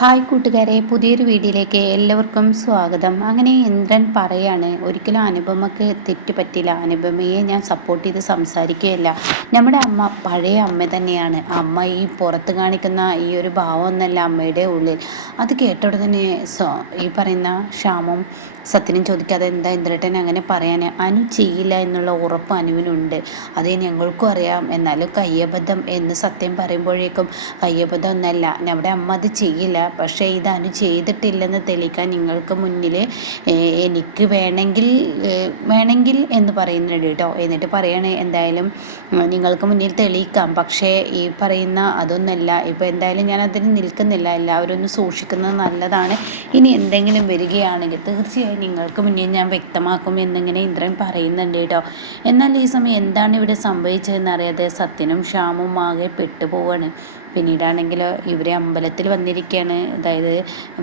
Hi കൂട്ടുകാരെ പുതിയൊരു വീഡിയോയിലേക്ക് എല്ലാവർക്കും സ്വാഗതം. അങ്ങനെ ഇന്ദ്രൻ പറയാണ് ഒരിക്കലും അനുപമക്ക് തെറ്റ് പറ്റില്ല. അനുപമയെ ഞാൻ സപ്പോർട്ട് ചെയ്ത് സംസാരിക്കുകയല്ല. നമ്മുടെ അമ്മ പഴയ അമ്മ തന്നെയാണ്. അമ്മ ഈ പുറത്ത് കാണിക്കുന്ന ഈ ഒരു ഭാവം എന്നല്ല അമ്മയുടെ ഉള്ളിൽ. അത് കേട്ടോടെ തന്നെ ഈ പറയുന്ന ക്ഷാമം സത്യനും ചോദിക്കാതെ എന്താ ഇന്ദ്രട്ടൻ അങ്ങനെ പറയാൻ അനു ചെയ്യില്ല എന്നുള്ള ഉറപ്പ് അനുവിനുണ്ട്. അത് ഞങ്ങൾക്കും അറിയാം. എന്നാലും കയ്യബദ്ധം എന്ന് സത്യം പറയുമ്പോഴേക്കും കയ്യബദ്ധം ഒന്നല്ല. നമ്മുടെ അമ്മ അത് ചെയ്യില്ല. പക്ഷേ ഇതാണ് ചെയ്തിട്ടില്ലെന്ന് തെളിയിക്കാൻ നിങ്ങൾക്ക് മുന്നിൽ എനിക്ക് വേണമെങ്കിൽ വേണമെങ്കിൽ എന്ന് പറയുന്നുണ്ട് കേട്ടോ. എന്നിട്ട് പറയണേ എന്തായാലും നിങ്ങൾക്ക് മുന്നിൽ തെളിയിക്കാം. പക്ഷേ ഈ പറയുന്ന അതൊന്നല്ല. ഇപ്പോൾ എന്തായാലും ഞാൻ അതിന് നിൽക്കുന്നില്ല. എല്ലാവരും ഒന്ന് സൂക്ഷിക്കുന്നത് നല്ലതാണ്. ഇനി എന്തെങ്കിലും വരികയാണെങ്കിൽ തീർച്ചയായും നിങ്ങൾക്ക് മുന്നിൽ ഞാൻ വ്യക്തമാക്കും എന്നിങ്ങനെ ഇന്ദ്രൻ പറയുന്നുണ്ട് കേട്ടോ. എന്നാൽ ഈ സമയം എന്താണ് ഇവിടെ സംഭവിച്ചതെന്ന് അറിയാതെ സത്യനും ശ്യാമും ആകെ പെട്ടുപോവാണ്. പിന്നീടാണെങ്കിൽ ഇവർ അമ്പലത്തിൽ വന്നിരിക്കുകയാണ് അതായത്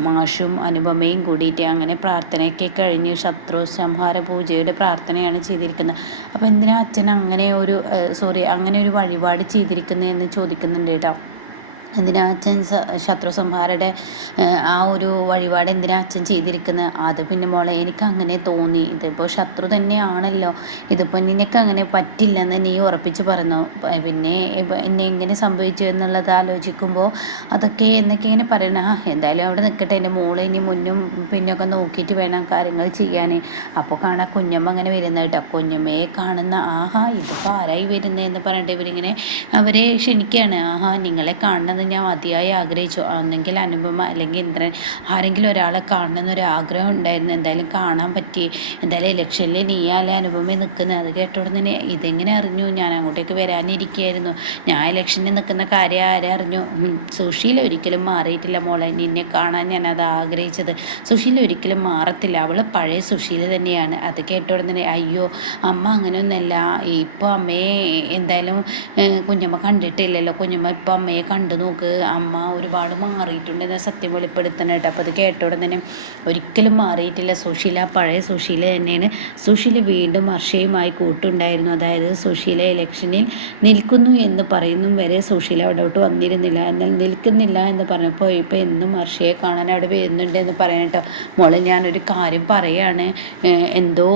മാഷും അനുപമയും കൂടിയിട്ട് അങ്ങനെ പ്രാർത്ഥനയൊക്കെ കഴിഞ്ഞ് ശത്രു സംഹാര പൂജയുടെ പ്രാർത്ഥനയാണ് ചെയ്തിരിക്കുന്നത്. അപ്പോൾ എന്തിനാ അച്ഛൻ അങ്ങനെ ഒരു സോറി അങ്ങനെ ഒരു വഴിപാട് ചെയ്തിരിക്കുന്നത് എന്ന് ചോദിക്കുന്നുണ്ട് കേട്ടോ. എന്തിനാ അച്ഛൻ ശത്രു സംഹാരയുടെ ആ ഒരു വഴിപാട് എന്തിനാ അച്ഛൻ ചെയ്തിരിക്കുന്നത് അത് പിന്നെ മോളെ എനിക്ക് അങ്ങനെ തോന്നി. ഇതിപ്പോൾ ശത്രു തന്നെയാണല്ലോ. ഇതിപ്പോൾ നിനക്ക് അങ്ങനെ പറ്റില്ലെന്ന് നീ ഉറപ്പിച്ച് പറഞ്ഞു. പിന്നെ എന്നെ എങ്ങനെ സംഭവിച്ചു എന്നുള്ളത് ആലോചിക്കുമ്പോൾ അതൊക്കെ എന്നൊക്കെ ഇങ്ങനെ പറയണ എന്തായാലും അവിടെ നിൽക്കട്ടെ എന്റെ മോളെ ഇനി മുന്നും പിന്നൊക്കെ നോക്കിയിട്ട് വേണം കാര്യങ്ങൾ ചെയ്യാൻ അപ്പോൾ കാണാൻ കുഞ്ഞമ്മ അങ്ങനെ വരുന്നത് കേട്ടോ. കുഞ്ഞമ്മയെ കാണുന്ന ആഹാ ഇതിപ്പോൾ ആരായി വരുന്നതെന്ന് പറഞ്ഞിട്ട് ഇവരിങ്ങനെ അവരെ ക്ഷണിക്കുകയാണ് ആഹാ നിങ്ങളെ കാണുന്നത് ഞാൻ അതിയായി ആഗ്രഹിച്ചു. ഒന്നെങ്കിൽ അനുപമ അല്ലെങ്കിൽ ഇന്ദ്രൻ ആരെങ്കിലും ഒരാളെ കാണണമെന്നൊരു ആഗ്രഹം ഉണ്ടായിരുന്നു. എന്തായാലും കാണാൻ പറ്റി. എന്തായാലും ഇലക്ഷനിൽ നീയാലെ അനുപമ നിൽക്കുന്നത്? അത് കേട്ടോടെ തന്നെ ഇതെങ്ങനെ അറിഞ്ഞു? ഞാൻ അങ്ങോട്ടേക്ക് വരാനിരിക്കുകയായിരുന്നു. ഞാൻ ഇലക്ഷനിൽ നിൽക്കുന്ന കാര്യം ആരെ അറിഞ്ഞു? സുശീല ഒരിക്കലും മാറിയിട്ടില്ല മോളെ. നിന്നെ കാണാൻ ഞാൻ അത് ആഗ്രഹിച്ചത്. സുശീല ഒരിക്കലും മാറത്തില്ല. അവൾ പഴയ സുശീല തന്നെയാണ്. അത് കേട്ടോടെ തന്നെ അയ്യോ അമ്മ അങ്ങനെയൊന്നല്ല. ഇപ്പോൾ അമ്മയെ എന്തായാലും കുഞ്ഞമ്മ കണ്ടിട്ടില്ലല്ലോ. കുഞ്ഞമ്മ ഇപ്പോൾ അമ്മയെ കണ്ടു അമ്മ ഒരുപാട് മാറിയിട്ടുണ്ടെന്ന് സത്യം വെളിപ്പെടുത്തണം കേട്ടോ. അപ്പോൾ അത് ഉടനെ തന്നെ ഒരിക്കലും മാറിയിട്ടില്ല. സുശീല പഴയ സുശീല തന്നെയാണ്. സുശീല വീണ്ടും ഹർഷയുമായി കൂട്ടുണ്ടായിരുന്നു. അതായത് സുശീല ഇലക്ഷനിൽ നിൽക്കുന്നു എന്ന് പറയുന്നു വരെ സുശീല അവിടോട്ട് വന്നിരുന്നില്ല. എന്നാൽ നിൽക്കുന്നില്ല എന്ന് പറഞ്ഞപ്പോൾ ഇപ്പോൾ എന്നും ഹർഷയെ കാണാൻ അവിടെ വരുന്നുണ്ട് എന്ന് പറയാൻ കേട്ടോ. മോളെ ഞാനൊരു കാര്യം പറയാണ്. എന്തോ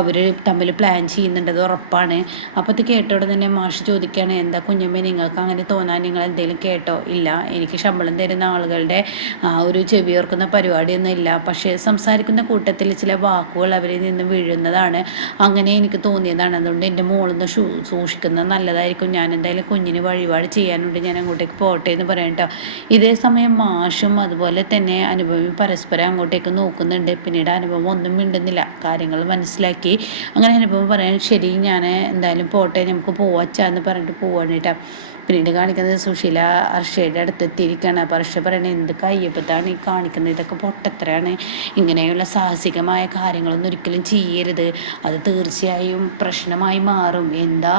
അവർ തമ്മിൽ പ്ലാൻ ചെയ്യുന്നുണ്ട്. അത് ഉറപ്പാണ്. അപ്പോൾ അത് കേട്ടോടെ തന്നെ മാഷ് ചോദിക്കുകയാണ് എന്താ കുഞ്ഞമ്മ നിങ്ങൾക്ക് അങ്ങനെ തോന്നാൻ നിങ്ങൾ എന്തെങ്കിലും കേട്ടോ? ഇല്ല. എനിക്ക് ശമ്പളം തരുന്ന ആളുകളുടെ ഒരു ചെവിയോർക്കുന്ന പരിപാടിയൊന്നും ഇല്ല. പക്ഷേ സംസാരിക്കുന്ന കൂട്ടത്തിൽ ചില വാക്കുകൾ അവരിൽ നിന്ന് വീഴുന്നതാണ്. അങ്ങനെ എനിക്ക് തോന്നിയതാണ്. അതുകൊണ്ട് എന്റെ മോളൊന്ന് സൂക്ഷിക്കുന്നത് നല്ലതായിരിക്കും. ഞാൻ എന്തായാലും കുഞ്ഞിന് വഴിപാട് ചെയ്യാനുണ്ട്. ഞാൻ അങ്ങോട്ടേക്ക് പോട്ടെ എന്ന് പറയാം കേട്ടോ. ഇതേ സമയം മാഷും അതുപോലെ തന്നെ അനുഭവം പരസ്പരം അങ്ങോട്ടേക്ക് നോക്കുന്നുണ്ട്. പിന്നീട് അനുഭവം ഒന്നും മിണ്ടുന്നില്ല. കാര്യങ്ങൾ മനസ്സിലാക്കി. അങ്ങനെ അനുഭവം പറയാൻ ശരി ഞാൻ എന്തായാലും പോട്ടെ. നമുക്ക് പോവാച്ചാന്ന് പറഞ്ഞിട്ട് പോവാണ് കേട്ടോ. പിന്നീട് കാണിക്കുന്നത് സുശീല അർഷയുടെ അടുത്ത് എത്തിയിരിക്കുകയാണ് അപ്പോൾ അർഷ പറയണത് എന്ത് കയ്യപ്പത്താണ് ഈ കാണിക്കുന്നത്? ഇതൊക്കെ പൊട്ടത്രയാണ് ഇങ്ങനെയുള്ള സാഹസികമായ കാര്യങ്ങളൊന്നും ഒരിക്കലും ചെയ്യരുത്. അത് തീർച്ചയായും പ്രശ്നമായി മാറും. എന്താ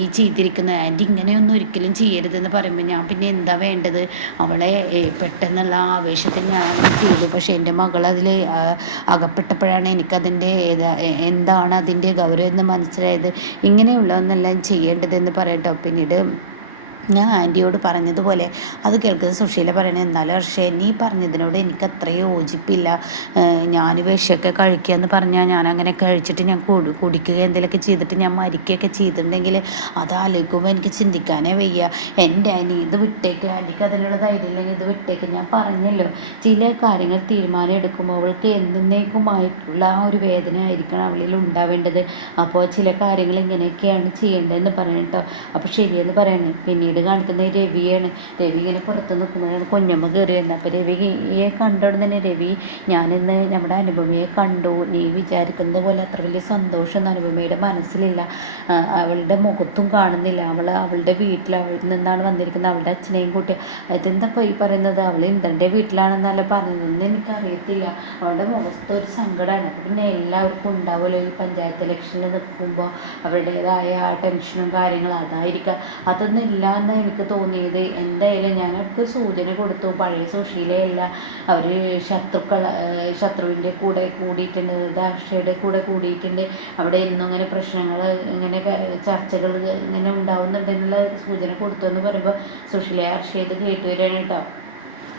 ഈ ചെയ്തിരിക്കുന്നത്? ആന്റി ഇങ്ങനെയൊന്നും ഒരിക്കലും ചെയ്യരുതെന്ന് പറയുമ്പോൾ ഞാൻ പിന്നെ എന്താ വേണ്ടത്? അവളെ പെട്ടെന്നുള്ള ആവേശത്തിൽ ഞാൻ ചെയ്തു. പക്ഷേ എന്റെ മകൾ അതിൽ അകപ്പെട്ടപ്പോഴാണ് എനിക്കതിന്റെ എന്താണ് അതിന്റെ ഗൗരവം എന്ന് മനസ്സിലായത്. ഇങ്ങനെയുള്ളതെന്നെല്ലാം ചെയ്യേണ്ടതെന്ന് പറയട്ടോ. പിന്നീട് ഞാൻ ആന്റിയോട് പറഞ്ഞതുപോലെ അത് കേൾക്കുന്നത് സുശീല പറയണേ എന്നാലും പക്ഷേ നീ പറഞ്ഞതിനോട് എനിക്ക് അത്രയും യോജിപ്പില്ല. ഞാൻ വിഷമൊക്കെ കഴിക്കുക എന്ന് പറഞ്ഞാൽ ഞാൻ അങ്ങനെ കഴിച്ചിട്ട് ഞാൻ കുടി കുടിക്കുക എന്തെങ്കിലുമൊക്കെ ചെയ്തിട്ട് ഞാൻ മരിക്കുകയൊക്കെ ചെയ്തിട്ടുണ്ടെങ്കിൽ അത് ആലോചിക്കുമ്പോൾ എനിക്ക് ചിന്തിക്കാനേ വയ്യ. എന്റെ അനി ഇത് വിട്ടേക്ക് ആന്റിക്ക് അതിനുള്ള ധൈര്യം ഇല്ലെങ്കിൽ ഇത് വിട്ടേക്ക്. ഞാൻ പറഞ്ഞല്ലോ ചില കാര്യങ്ങൾ തീരുമാനം എടുക്കുമ്പോൾ അവൾക്ക് എന്നേക്കുമായിട്ടുള്ള ആ ഒരു വേദന ആയിരിക്കണം അവളിൽ ഉണ്ടാവേണ്ടത്. അപ്പോൾ ചില കാര്യങ്ങൾ ഇങ്ങനെയൊക്കെയാണ് ചെയ്യേണ്ടതെന്ന് പറയണം കേട്ടോ. അപ്പോൾ ശരിയെന്ന് പറയണേ പിന്നീട് പിന്നീട് കാണിക്കുന്നത് രവിയാണ്. രവി ഇങ്ങനെ പുറത്ത് നിൽക്കുന്നതാണ്. കുഞ്ഞമ്മ കയറി വരുന്നത് അപ്പോൾ രവിയെ കണ്ടോടെ തന്നെ രവി ഞാനിന്ന് നമ്മുടെ അനുപമയെ കണ്ടു. നീ വിചാരിക്കുന്നത് പോലെ അത്ര വലിയ സന്തോഷം അനുപമയുടെ മനസ്സിലില്ല. അവളുടെ മുഖത്തും കാണുന്നില്ല. അവൾ അവളുടെ വീട്ടിൽ അവളിൽ നിന്നാണ് വന്നിരിക്കുന്നത്. അവളുടെ അച്ഛനെയും കൂട്ടി അതെന്താ ഈ പറയുന്നത്? അവൾ ഇന്ദ്രന്റെ വീട്ടിലാണെന്നല്ല പറഞ്ഞതെന്ന് എനിക്കറിയത്തില്ല. അവളുടെ മുഖത്ത് ഒരു സങ്കടമാണ്. പിന്നെ എല്ലാവർക്കും ഉണ്ടാവുമല്ലോ ഈ പഞ്ചായത്ത് ഇലക്ഷനിൽ നിൽക്കുമ്പോൾ അവരുടേതായ ടെൻഷനും കാര്യങ്ങളും അതായിരിക്കാം. അതൊന്നും ഇല്ല എന്നാണ് എനിക്ക് തോന്നിയത്. എന്തായാലും ഞാനൊക്കെ സൂചന കൊടുത്തു. പഴയ സുശീലയല്ല അവർ ശത്രുക്കൾ ശത്രുവിന്റെ കൂടെ കൂടിയിട്ടുണ്ട്. ദാക്ഷയുടെ കൂടെ കൂടിയിട്ടുണ്ട്. അവിടെ ഇന്നും ഇങ്ങനെ പ്രശ്നങ്ങൾ ഇങ്ങനെ ചർച്ചകൾ ഇങ്ങനെ ഉണ്ടാവുന്നുണ്ടെന്നുള്ള സൂചന കൊടുത്തു എന്ന് പറയുമ്പോൾ സുശീല ഹർഷയത് കേട്ടു വരികയാണ് കേട്ടോ.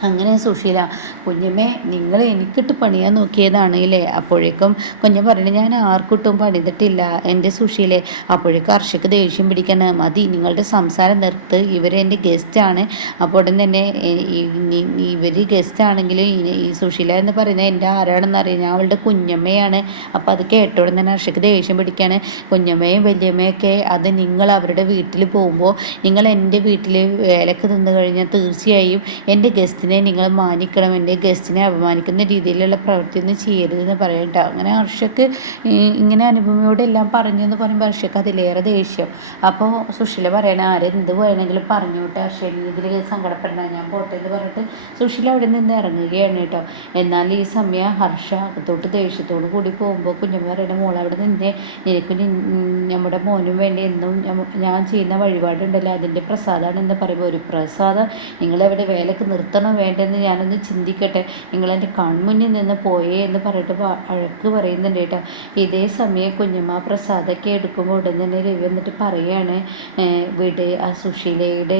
അങ്ങനെ സുശീല കുഞ്ഞമ്മേ നിങ്ങൾ എനിക്കിട്ട് പണിയാൻ നോക്കിയതാണ് ഇല്ലേ? അപ്പോഴേക്കും കുഞ്ഞ പറഞ്ഞു ഞാൻ ആർക്കിട്ടും പണിതിട്ടില്ല എന്റെ സുശീലെ. അപ്പോഴേക്കും അർഷക്ക് ദേഷ്യം പിടിക്കണ. മതി നിങ്ങളുടെ സംസാരം നിർത്ത്. ഇവർ എന്റെ ഗസ്റ്റാണ് അപ്പോൾ ഉടൻ തന്നെ ഇവർ ഗസ്റ്റ് ആണെങ്കിലും ഈ സുശീല എന്ന് പറയുന്നത് എന്റെ ആരാണെന്ന് അറിയാം. ഞാൻ അവളുടെ കുഞ്ഞമ്മയാണ്. അപ്പോൾ അത് കേട്ടോടെ തന്നെ അർഷക്ക് ദേഷ്യം പിടിക്കുകയാണ് കുഞ്ഞമ്മയും വലിയമ്മയൊക്കെ അത് നിങ്ങൾ അവരുടെ വീട്ടിൽ പോകുമ്പോൾ നിങ്ങൾ എന്റെ വീട്ടിൽ വേലക്ക് നിന്ന് കഴിഞ്ഞാൽ തീർച്ചയായും എന്റെ ഗസ്റ്റിനെ ഗസ്റ്റിനെ നിങ്ങൾ മാനിക്കണം എന്റെ ഗസ്റ്റിനെ അപമാനിക്കുന്ന രീതിയിലുള്ള പ്രവൃത്തിയൊന്നും ചെയ്യരുതെന്ന് പറയട്ടോ. അങ്ങനെ ഹർഷക്ക് ഇങ്ങനെ അനുപമയോടെല്ലാം പറഞ്ഞു എന്ന് പറയുമ്പോൾ ഹർഷക്ക് അതിലേറെ ദേഷ്യം. അപ്പോൾ സുശീല പറയണ ആരെന്ത് വേണമെങ്കിലും പറഞ്ഞു വിട്ട് ഹർഷൻ ഇതിൽ സങ്കടപ്പെടണ ഞാൻ പോട്ടെ എന്ന് പറഞ്ഞിട്ട് സുശീല അവിടെ നിന്ന് ഇറങ്ങുകയാണ് കേട്ടോ. എന്നാൽ ഈ സമയം ഹർഷ അകത്തോട്ട് ദേഷ്യത്തോട് കൂടി പോകുമ്പോൾ കുഞ്ഞമ്മ പറയണ മോൾ അവിടെ നിന്ന് നിനക്ക് നമ്മുടെ മോനും വേണ്ടി എന്നും ഞാൻ ചെയ്യുന്ന വഴിപാടുണ്ടല്ലോ അതിന്റെ പ്രസാദമാണ് എന്ന് പറയുമ്പോൾ ഒരു പ്രസാദം. നിങ്ങളെവിടെ വേലക്ക് നിർത്തണം വേണ്ടെന്ന് ഞാനൊന്ന് ചിന്തിക്കട്ടെ. നിങ്ങളെന്റെ കൺമുന്നിൽ നിന്ന് പോയേ എന്ന് പറഞ്ഞിട്ട് അഴക്ക് പറയുന്നുണ്ട് കേട്ടോ. ഇതേ സമയം കുഞ്ഞമ്മ പ്രസാദൊക്കെ എടുക്കുമ്പോൾ ഉടൻ തന്നെ രവി വന്നിട്ട് പറയുകയാണ് വിട് ആ സുശീലയുടെ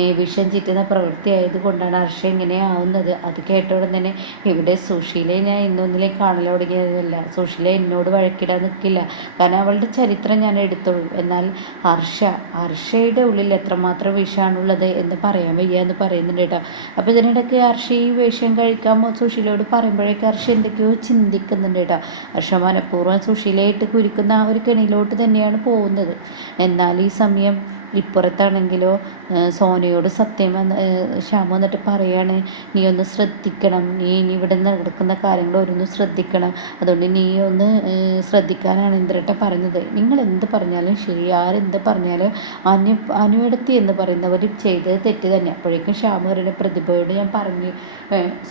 ഈ വിഷം ചിറ്റുന്ന പ്രവൃത്തി ആയതുകൊണ്ടാണ് ഹർഷ ഇങ്ങനെ ആവുന്നത്. അത് കേട്ട ഉടൻ തന്നെ ഇവിടെ സുശീലയെ ഞാൻ ഇന്നൊന്നിലേ കാണൽ തുടങ്ങിയതല്ല. സുശീല എന്നോട് വഴക്കിടാൻ നിൽക്കില്ല കാരണം അവളുടെ ചരിത്രം ഞാൻ എടുത്തോളൂ എന്നാൽ ഹർഷ ഹർഷയുടെ ഉള്ളിൽ എത്രമാത്രം വിഷമാണുള്ളത് എന്ന് പറയാൻ വയ്യ എന്ന് പറയുന്നുണ്ട് കേട്ടോ. അപ്പോൾ ഇതിനിടയ്ക്ക് ഹർഷ ഈ വേഷം കഴിക്കാമോ സുശീലയോട് പറയുമ്പോഴേക്ക് ഹർഷ എന്തൊക്കെയോ ചിന്തിക്കുന്നുണ്ട് കേട്ടോ. ഹർഷ മനഃപൂർവം സുശീലയായിട്ട് കുരിക്കുന്ന ആ ഒരു കെണിയിലോട്ട് തന്നെയാണ് പോകുന്നത്. എന്നാൽ ഈ സമയം ഇപ്പുറത്താണെങ്കിലോ സോനയോട് സത്യം ശ്യാമ വന്നിട്ട് പറയാണ് നീ ഒന്ന് ശ്രദ്ധിക്കണം. നീ ഇനി ഇവിടെ നടക്കുന്ന കാര്യങ്ങൾ ഓരോന്ന് ശ്രദ്ധിക്കണം. അതുകൊണ്ട് നീ ഒന്ന് ശ്രദ്ധിക്കാനാണ് ഇന്ദ്രട്ട പറഞ്ഞത് നിങ്ങൾ എന്ത് പറഞ്ഞാലും ശരി. ആരെന്ത് പറഞ്ഞാലും അനു അനുവെടുത്തി എന്ന് പറയുന്നവർ ചെയ്തത് തെറ്റ് തന്നെ. അപ്പോഴേക്കും ശ്യാമ പറയുന്ന പ്രതിഭയോട് ഞാൻ പറഞ്ഞു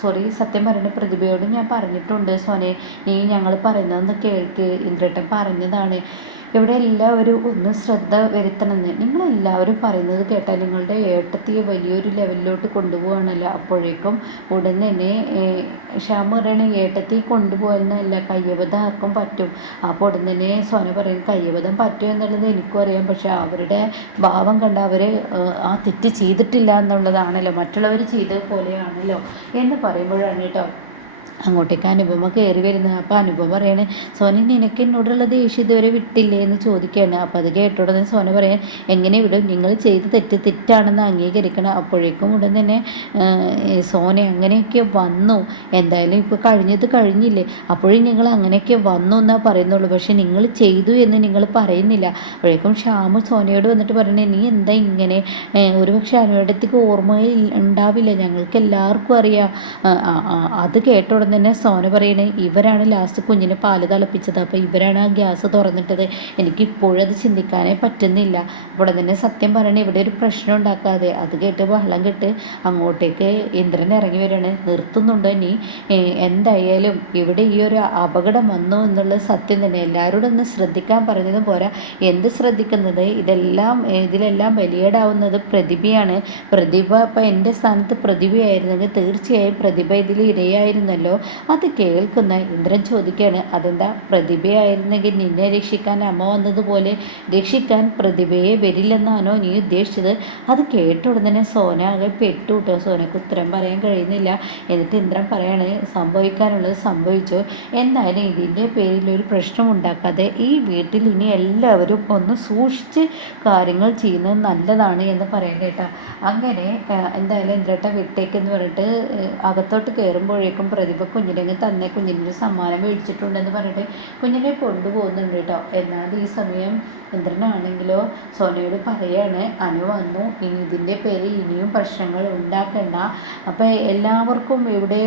സോറി സത്യം പറയുന്ന പ്രതിഭയോട് ഞാൻ പറഞ്ഞിട്ടുണ്ട്. സോനെ നീ ഞങ്ങൾ പറയുന്നതെന്ന് കേൾക്ക്. ഇന്ദ്രട്ടൻ പറഞ്ഞതാണ്. ഇവിടെ എല്ലാവരും ഒന്ന് ശ്രദ്ധ വരുത്തണമെന്ന്. നിങ്ങളെല്ലാവരും പറയുന്നത് കേട്ടാൽ നിങ്ങളുടെ ഏട്ടത്തിയെ വലിയൊരു ലെവലിലോട്ട് കൊണ്ടുപോകണമല്ലോ അപ്പോഴേക്കും ഉടൻ തന്നെ ശ്യാമ പറയണ ഏട്ടത്തി കൊണ്ടുപോകുന്നതല്ല കയ്യബദ്ധം ആർക്കും പറ്റും. അപ്പോൾ ഉടൻ തന്നെ സോന പറയും കയ്യബദ്ധം പറ്റും എന്നുള്ളത് എനിക്കും അറിയാം. പക്ഷെ അവരുടെ ഭാവം കണ്ട അവർ ആ തെറ്റ് ചെയ്തിട്ടില്ല എന്നുള്ളതാണല്ലോ. മറ്റുള്ളവർ ചെയ്തത് പോലെയാണല്ലോ. എന്ന് പറയുമ്പോഴാണ് കേട്ടോ അങ്ങോട്ടേക്ക് അനുപമ കയറി വരുന്നത് അപ്പോൾ അനുപമ പറയാണ് സോന നിനക്ക് എന്നോടുള്ള ദേഷ്യം ഇതുവരെ വിട്ടില്ലേ? എന്ന് ചോദിക്കുകയാണ്. അപ്പോൾ അത് കേട്ടോടെ സോന പറയാൻ എങ്ങനെ വിടും? നിങ്ങൾ ചെയ്ത് തെറ്റ് തെറ്റാണെന്ന് അംഗീകരിക്കണം. അപ്പോഴേക്കും ഉടൻ തന്നെ സോന അങ്ങനെയൊക്കെ വന്നു. എന്തായാലും ഇപ്പോൾ കഴിഞ്ഞത് കഴിഞ്ഞില്ലേ? അപ്പോഴും നിങ്ങൾ അങ്ങനെയൊക്കെ വന്നു എന്നാ പറയുന്നുള്ളൂ. പക്ഷേ നിങ്ങൾ ചെയ്തു എന്ന് നിങ്ങൾ പറയുന്നില്ല. അപ്പോഴേക്കും ഷ്യാമു സോനയോട് വന്നിട്ട് പറയണേ നീ എന്താ ഇങ്ങനെ? ഒരുപക്ഷെ അനുവേടത്തേക്ക് ഓർമ്മയിൽ ഉണ്ടാവില്ല. ഞങ്ങൾക്ക് എല്ലാവർക്കും അറിയാം. അത് കേട്ടോടെ ഉടൻ തന്നെ സോന പറയണേ ഇവരാണ് ലാസ്റ്റ് കുഞ്ഞിന് പാൽ തിളപ്പിച്ചത്. അപ്പോൾ ഇവരാണ് ആ ഗ്യാസ് തുറന്നിട്ടത്. എനിക്ക് ഇപ്പോഴത് ചിന്തിക്കാനേ പറ്റുന്നില്ല. അപ്പോൾ തന്നെ സത്യം പറയണേ ഇവിടെ ഒരു പ്രശ്നം ഉണ്ടാക്കാതെ. അത് കേട്ട് ബഹളം കെട്ട് അങ്ങോട്ടേക്ക് ഇന്ദ്രൻ ഇറങ്ങി വരികയാണ് നിർത്തുന്നുണ്ടോ ഇനി? എന്തായാലും ഇവിടെ ഈ ഒരു അപകടം വന്നു എന്നുള്ള സത്യം തന്നെ. എല്ലാവരോടും ഒന്ന് ശ്രദ്ധിക്കാൻ പറഞ്ഞതും പോരാ. എന്ത് ശ്രദ്ധിക്കുന്നത്? ഇതെല്ലാം ഇതിലെല്ലാം ബലിയേടാവുന്നത് പ്രതിഭയാണ്. പ്രതിഭ ഇപ്പം എന്റെ സ്ഥാനത്ത് പ്രതിഭയായിരുന്നെങ്കിൽ തീർച്ചയായും പ്രതിഭ ഇതിൽ ഇരയായിരുന്നല്ലോ അത് കേൾക്കുന്ന ഇന്ദ്രൻ ചോദിക്കുകയാണ് അതെന്താ? പ്രതിഭയായിരുന്നെങ്കിൽ നിന്നെ രക്ഷിക്കാൻ അമ്മ വന്നതുപോലെ രക്ഷിക്കാൻ പ്രതിഭയെ വരില്ലെന്നാണോ നീ ഉദ്ദേശിച്ചത്? അത് കേട്ട ഉടനെ സോന ആകെ പെട്ടു കേട്ടോ. സോനക്ക് ഉത്തരം പറയാൻ കഴിയുന്നില്ല. എന്നിട്ട് ഇന്ദ്രൻ പറയാണ് സംഭവിക്കാനുള്ളത് സംഭവിച്ചു. എന്നാലും ഇതിന്റെ പേരിൽ ഒരു പ്രശ്നം ഉണ്ടാക്കാതെ ഈ വീട്ടിൽ ഇനി എല്ലാവരും ഒന്ന് സൂക്ഷിച്ച് കാര്യങ്ങൾ ചെയ്യുന്നത് നല്ലതാണ് എന്ന് പറയാൻ കേട്ടോ. അങ്ങനെ എന്തായാലും ഇന്ദ്രട്ട വിട്ടേക്കെന്ന് പറഞ്ഞിട്ട് അകത്തോട്ട് കയറുമ്പോഴേക്കും പ്രതിഭ കുഞ്ഞിനെ തന്നെ കുഞ്ഞിനൊരു സമ്മാനം മേടിച്ചിട്ടുണ്ടെന്ന് പറഞ്ഞിട്ട് കുഞ്ഞിനെ കൊണ്ടുപോകുന്നുണ്ട് കേട്ടോ എന്നാൽ ഈ സമയം ഇന്ദ്രനാണെങ്കിലോ സോനയോട് പറയാണ് അനു വന്നു ഇനി ഇതിന്റെ പേരിൽ ഇനിയും പ്രശ്നങ്ങൾ ഉണ്ടാക്കണ്ട. അപ്പോൾ എല്ലാവർക്കും ഇവിടെ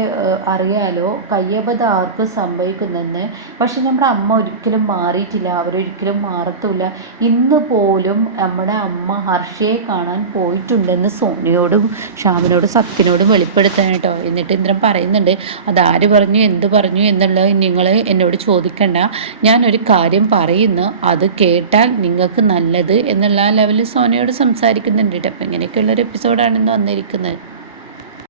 അറിയാലോ കയ്യബദ്ധ ആർക്ക് സംഭവിക്കുന്നെന്ന്. പക്ഷെ നമ്മുടെ അമ്മ ഒരിക്കലും മാറിയിട്ടില്ല അവരൊരിക്കലും മാറത്തില്ല. ഇന്ന് പോലും നമ്മുടെ അമ്മ ഹർഷയെ കാണാൻ പോയിട്ടുണ്ടെന്ന് സോനയോടും ഷാമിനോടും സത്യനോടും വെളിപ്പെടുത്താൻ കേട്ടോ എന്നിട്ട് ഇന്ദ്രൻ പറയുന്നുണ്ട് അതാര് പറഞ്ഞു എന്ത് പറഞ്ഞു എന്നുള്ളത് നിങ്ങൾ എന്നോട് ചോദിക്കണ്ട. ഞാനൊരു കാര്യം പറയുന്നു അത് കേട്ടാൽ നിങ്ങൾക്ക് നല്ലത് എന്നുള്ള ലെവലിൽ സോനയോട് സംസാരിക്കുന്നുണ്ട് അപ്പം ഇങ്ങനെയൊക്കെയുള്ളൊരു എപ്പിസോഡാണ് ഇന്ന് വന്നിരിക്കുന്നത്.